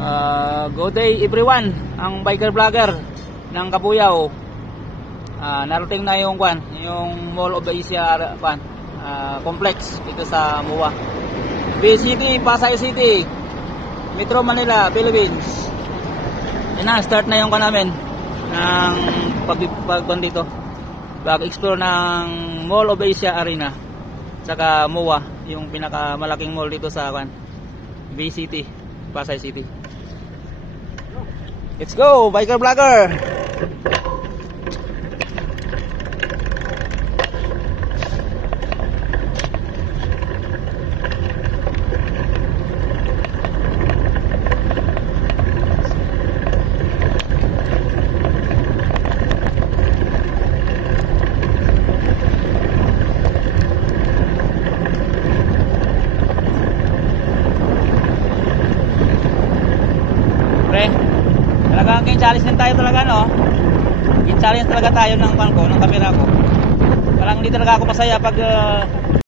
Good day everyone, ang biker vlogger ng Kabuyao. Narating na yung Mall of Asia complex dito sa MOA. City, Pasay City, Metro Manila, Philippines. Start na yung namin ng dito. Pag-explore ng Mall of Asia Arena saka MOA, yung pinakamalaking mall dito sa City, Pasay City. Let's go, biker vlogger. Talagang challenge din tayo talaga, no? Challenge talaga tayo ng camera ko. Parang hindi talaga ako masaya pag